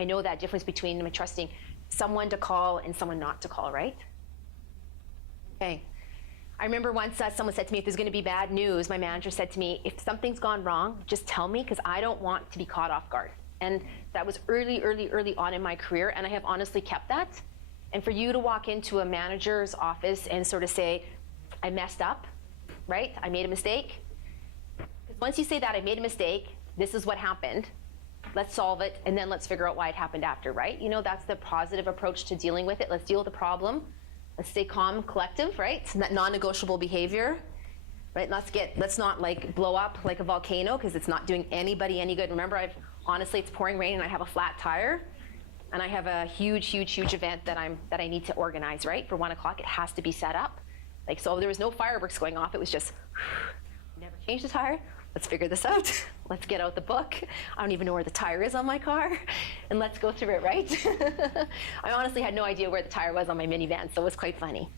I know that difference between trusting someone to call and someone not to call, right? Okay. I remember once someone said to me, if there's going to be bad news, my manager said to me, if something's gone wrong, just tell me, because I don't want to be caught off guard. And that was early on in my career, and I have honestly kept that. And for you to walk into a manager's office and sort of say, I messed up, right? I made a mistake. Because once you say that, I made a mistake, this is what happened, let's solve it, and then let's figure out why it happened after, right? You know, that's the positive approach to dealing with it. Let's deal with the problem. Let's stay calm, collective, right? It's that non-negotiable behavior, right? Let's not like blow up like a volcano, because it's not doing anybody any good. Remember, honestly, it's pouring rain and I have a flat tire, and I have a huge event that I need to organize, right? For 1 o'clock, it has to be set up. Like, so there was no fireworks going off. It was just, never change the tire. Let's figure this out. Let's get out the book. I don't even know where the tire is on my car, and let's go through it, right? I honestly had no idea where the tire was on my minivan, so it was quite funny.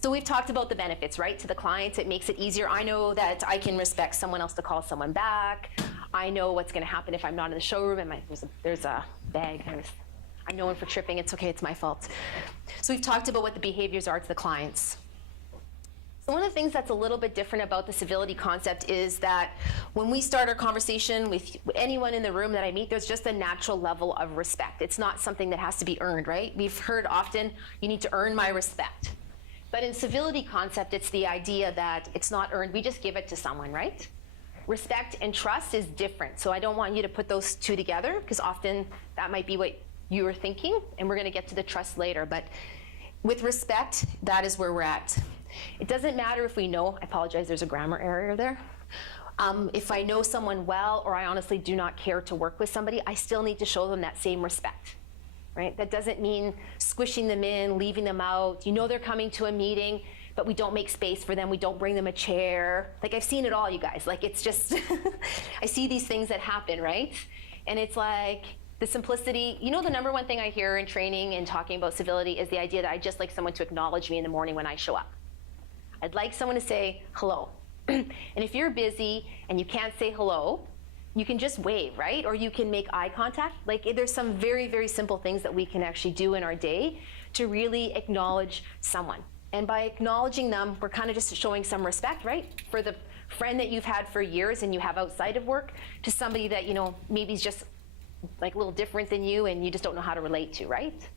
So we've talked about the benefits, right? To the clients, it makes it easier. I know that I can respect someone else to call someone back. I know what's going to happen if I'm not in the showroom and there's a bag. I'm known for tripping. It's okay. It's my fault. So we've talked about what the behaviors are to the clients. So one of the things that's a little bit different about the civility concept is that when we start our conversation with anyone in the room that I meet, there's just a natural level of respect. It's not something that has to be earned, right? We've heard often, you need to earn my respect. But in civility concept, it's the idea that it's not earned, we just give it to someone, right? Respect and trust is different. So I don't want you to put those two together, because often that might be what you were thinking, and we're going to get to the trust later. But with respect, that is where we're at. It doesn't matter if we know, I apologize, there's a grammar error there. If I know someone well, or I honestly do not care to work with somebody, I still need to show them that same respect, right? That doesn't mean squishing them in, leaving them out. You know they're coming to a meeting, but we don't make space for them. We don't bring them a chair. Like, I've seen it all, you guys. Like, it's just, I see these things that happen, right? And it's like, the simplicity, you know, the number one thing I hear in training and talking about civility is the idea that I'd just like someone to acknowledge me in the morning when I show up. I'd like someone to say hello. And if you're busy and you can't say hello, you can just wave, right? Or you can make eye contact. Like, there's some very simple things that we can actually do in our day to really acknowledge someone. And by acknowledging them, we're kind of just showing some respect, right? For the friend that you've had for years and you have outside of work, to somebody that, you know, maybe is just like a little different than you and you just don't know how to relate to, right?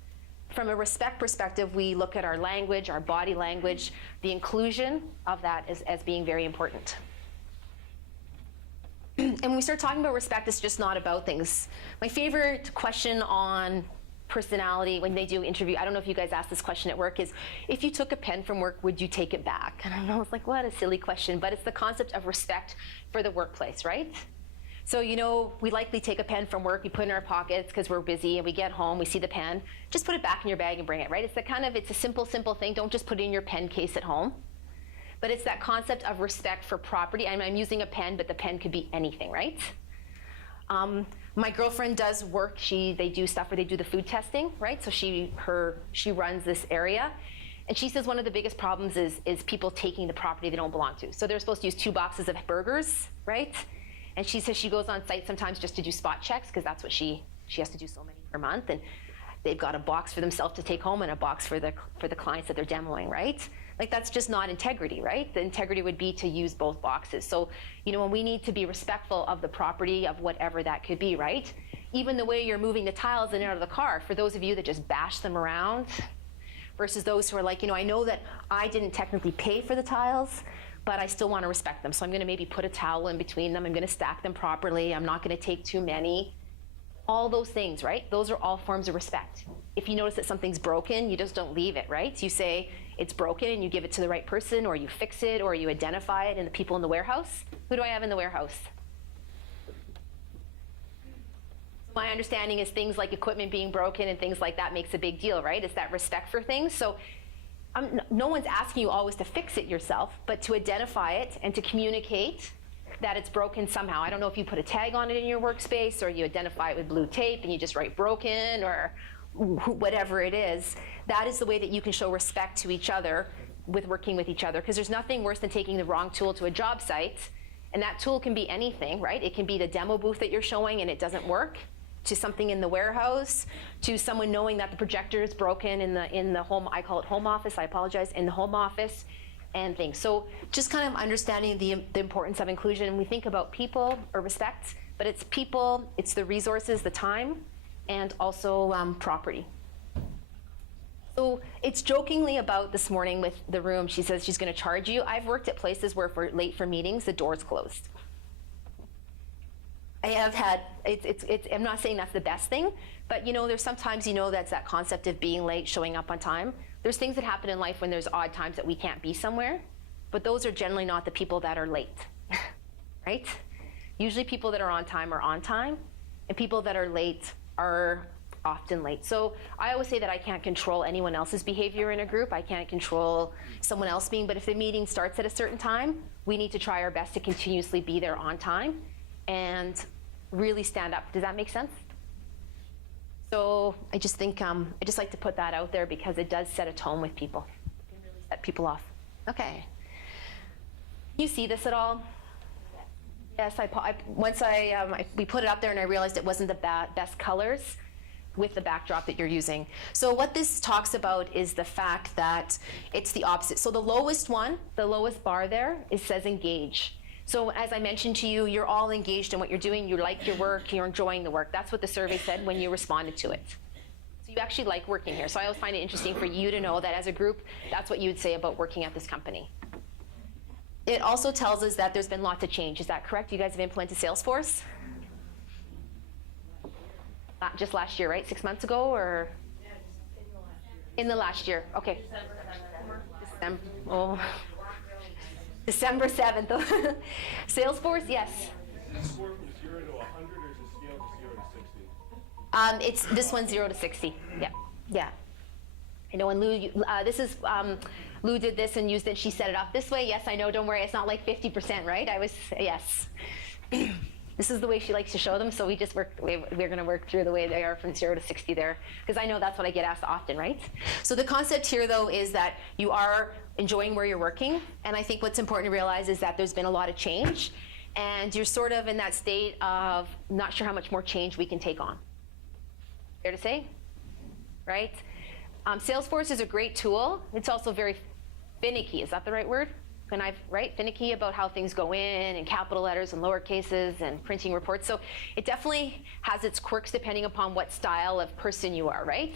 From a respect perspective, we look at our language, our body language, the inclusion of that as being very important. And when we start talking about respect, it's just not about things. My favorite question on personality when they do interview, I don't know if you guys ask this question at work, is if you took a pen from work, would you take it back? And I know it's like, what a silly question, but it's the concept of respect for the workplace, right? So, you know, we likely take a pen from work, we put it in our pockets because we're busy, and we get home, we see the pen, just put it back in your bag and bring it, right? It's it's a simple thing. Don't just put it in your pen case at home. But it's that concept of respect for property. I'm using a pen, but the pen could be anything, right? My girlfriend does work. They do stuff where they do the food testing, right? So she runs this area. And she says one of the biggest problems is people taking the property they don't belong to. So they're supposed to use 2 boxes of burgers, right? And she says she goes on site sometimes just to do spot checks, because that's what she has to do so many per month. And they've got a box for themselves to take home and a box for the clients that they're demoing, right? Like, that's just not integrity, right? The integrity would be to use both boxes. So, you know, when we need to be respectful of the property of whatever that could be, right? Even the way you're moving the tiles in and out of the car, for those of you that just bash them around, versus those who are like, you know, I know that I didn't technically pay for the tiles, but I still want to respect them. So I'm going to maybe put a towel in between them. I'm going to stack them properly. I'm not going to take too many. All those things, right? Those are all forms of respect. If you notice that something's broken, you just don't leave it, right? You say it's broken and you give it to the right person, or you fix it, or you identify it in the people in the warehouse. Who do I have in the warehouse? My understanding is things like equipment being broken and things like that makes a big deal, right? It's that respect for things. So no one's asking you always to fix it yourself, but to identify it and to communicate that it's broken somehow. I don't know if you put a tag on it in your workspace, or you identify it with blue tape and you just write broken, or whatever it is. That is the way that you can show respect to each other with working with each other, because there's nothing worse than taking the wrong tool to a job site And that tool can be anything, right? It can be the demo booth that you're showing and it doesn't work, to something in the warehouse, to someone knowing that the projector is broken in the home, I call it home office, I apologize, in the home office, and things. So just kind of understanding the importance of inclusion. We think about people or respect, but it's people, it's the resources, the time, and also property. So it's jokingly about this morning with the room, she says she's going to charge you. I've worked at places where if we're late for meetings, the door's closed. I have had, I'm not saying that's the best thing, but there's sometimes, that's that concept of being late, showing up on time. There's things that happen in life when there's odd times that we can't be somewhere, but those are generally not the people that are late, right? Usually people that are on time, and people that are late are often late. So I always say that I can't control anyone else's behavior in a group. I can't control someone else being, but if the meeting starts at a certain time, we need to try our best to continuously be there on time and really stand up. Does that make sense? So I just think, I just like to put that out there because it does set a tone with people. It can really set people off. Okay. You see this at all? Yes, once we put it up there and I realized it wasn't the best colors with the backdrop that you're using. So what this talks about is the fact that it's the opposite. So the lowest one, the lowest bar there, it says engage. So as I mentioned to you, you're all engaged in what you're doing. You like your work, you're enjoying the work. That's what the survey said when you responded to it. So you actually like working here. So I always find it interesting for you to know that as a group, that's what you would say about working at this company. It also tells us that there's been lots of change. Is that correct? You guys have implemented Salesforce? Just last year, right? 6 months ago, or? Yeah, in the last year. Okay. December 7th. Salesforce, yes. Is it score from 0 to 100, or is it scale to 0 to 60? It's this one's 0 to 60. Yeah, yeah. I know when Lou, Lou did this and used it. She set it up this way. Yes, I know. Don't worry. It's not like 50%, right? Yes. This is the way she likes to show them, so we just we're going to work through the way they are from 0 to 60 there, because I know that's what I get asked often, right? So the concept here, though, is that you are enjoying where you're working, and I think what's important to realize is that there's been a lot of change, and you're sort of in that state of not sure how much more change we can take on. Fair to say, right? Salesforce is a great tool. It's also very finicky. Is that the right word? Right? Finicky about how things go in, and capital letters and lower cases and printing reports. So it definitely has its quirks depending upon what style of person you are, right?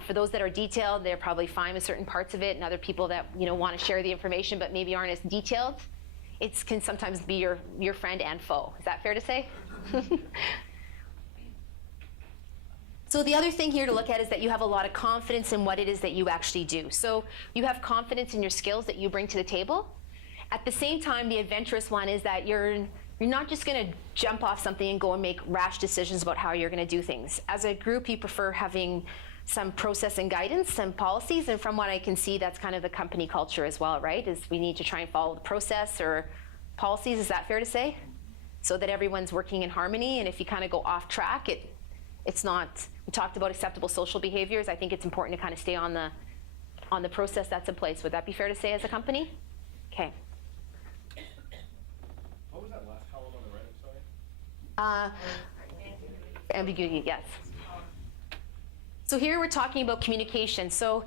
For those that are detailed, they're probably fine with certain parts of it, and other people that want to share the information but maybe aren't as detailed, it can sometimes be your friend and foe. Is that fair to say? So the other thing here to look at is that you have a lot of confidence in what it is that you actually do. So you have confidence in your skills that you bring to the table. At the same time, the adventurous one is that you're not just going to jump off something and go and make rash decisions about how you're going to do things. As a group, you prefer having some process and guidance and policies, and from what I can see, that's kind of the company culture as well, right? Is we need to try and follow the process or policies. Is that fair to say? So that everyone's working in harmony, and if you kind of go off track, it's not. We talked about acceptable social behaviors. I think it's important to kind of stay on the process that's in place. Would that be fair to say as a company? Okay. What was that last column on the right? I'm sorry. Ambiguity, yes. So here we're talking about communication. So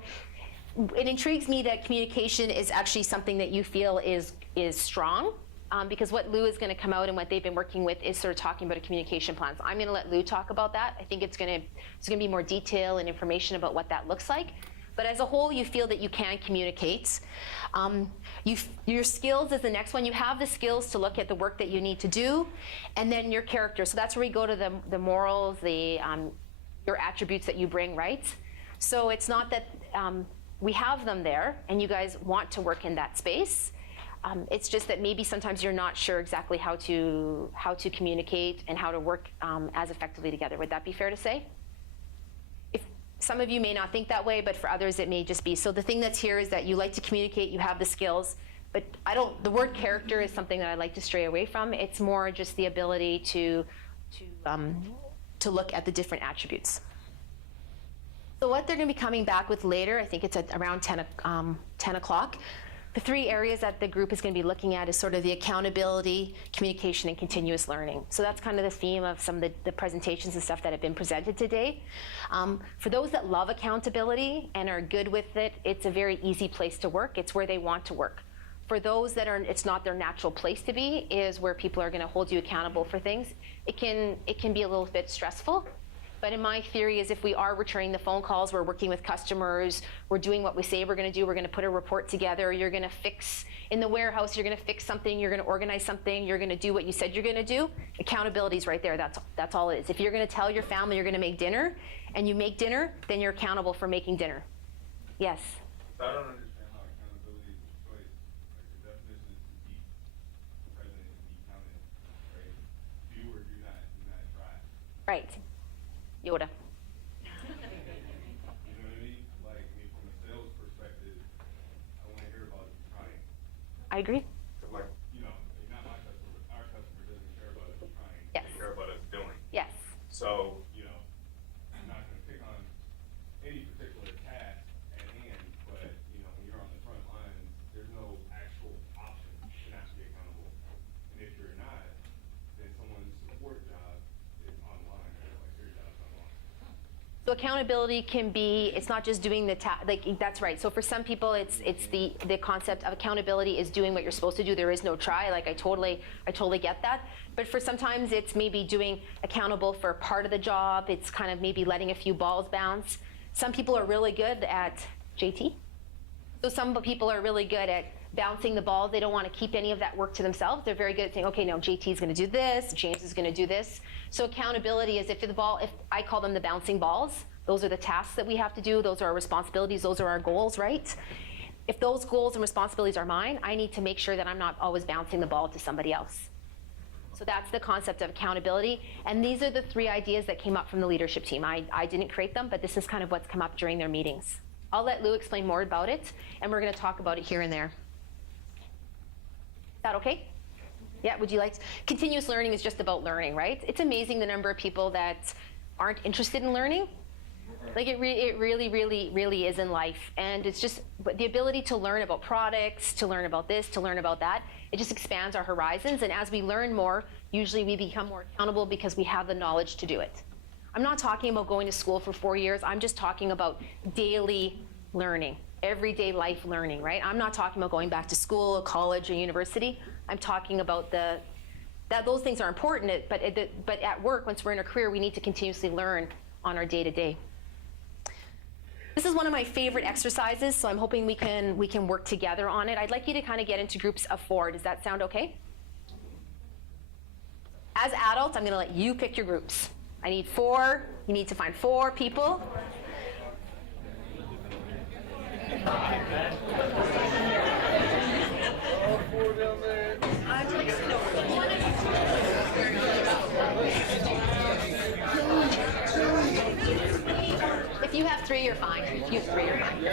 it intrigues me that communication is actually something that you feel is strong. Because what Lou is going to come out and what they've been working with is sort of talking about a communication plan. So I'm going to let Lou talk about that. I think it's going to be more detail and information about what that looks like. But as a whole, you feel that you can communicate. Your skills is the next one. You have the skills to look at the work that you need to do, and then your character. So that's where we go to the morals, your attributes that you bring, right? So it's not that we have them there, and you guys want to work in that space. It's just that maybe sometimes you're not sure exactly how to communicate and how to work as effectively together. Would that be fair to say? If some of you may not think that way, but for others it may just be. So the thing that's here is that you like to communicate, you have the skills, but the word character is something that I like to stray away from. It's more just the ability to look at the different attributes. So what they're going to be coming back with later, I think it's at around 10 o'clock. The three areas that the group is going to be looking at is sort of the accountability, communication, and continuous learning. So that's kind of the theme of some of the presentations and stuff that have been presented today. For those that love accountability and are good with it, it's a very easy place to work. It's where they want to work. For those that it's not their natural place to be, is where people are going to hold you accountable for things. It can be a little bit stressful. But in my theory is if we are returning the phone calls, we're working with customers, we're doing what we say we're going to do, we're going to put a report together, you're going to fix in the warehouse, you're going to fix something, you're going to organize something, you're going to do what you said you're going to do. Accountability is right there. That's all it is. If you're going to tell your family you're going to make dinner and you make dinner, then you're accountable for making dinner. Yes. So I don't understand how accountability is a choice. Like the definition is to be present and be counted, right? Do or do not try. Right. Yoda. You know what I mean? Like, from a sales perspective, I want to hear about you trying. I agree. Like, not my customer, but our customer doesn't care about us trying. Yes. They care about us doing. Yes. So, I'm not going to pick on any particular task at hand, but, when you're on the front lines, there's no actual option to not be accountable. And if you're not, then someone's support job is online, right? Like your job's online. So accountability can be, it's not just doing the that's right. So for some people, it's the concept of accountability is doing what you're supposed to do. There is no try. Like I totally get that. But for sometimes it's maybe doing accountable for part of the job. It's kind of maybe letting a few balls bounce. Some people are really good at JT. So some people are really good at bouncing the ball. They don't want to keep any of that work to themselves. They're very good at saying, okay, no, JT is going to do this, James is going to do this. So accountability is if I call them the bouncing balls, those are the tasks that we have to do, those are our responsibilities, those are our goals, right? If those goals and responsibilities are mine, I need to make sure that I'm not always bouncing the ball to somebody else. So that's the concept of accountability. And these are the three ideas that came up from the leadership team. I didn't create them, but this is kind of what's come up during their meetings. I'll let Lou explain more about it, and we're going to talk about it here and there. Is that okay? Yeah, would you like to? Continuous learning is just about learning, right? It's amazing the number of people that aren't interested in learning. Like it really is in life. And it's just the ability to learn about products, to learn about this, to learn about that. It just expands our horizons. And as we learn more, usually we become more accountable because we have the knowledge to do it. I'm not talking about going to school for 4 years. I'm just talking about daily learning, everyday life learning, right? I'm not talking about going back to school, college, or university. I'm talking about that those things are important, but at work, once we're in a career, we need to continuously learn on our day-to-day. This is one of my favorite exercises, so I'm hoping we can work together on it. I'd like you to kind of get into groups of 4. Does that sound okay? As adults, I'm going to let you pick your groups. I need 4. You need to find 4 people. If you have 3, you're fine. If you have 3, you're fine.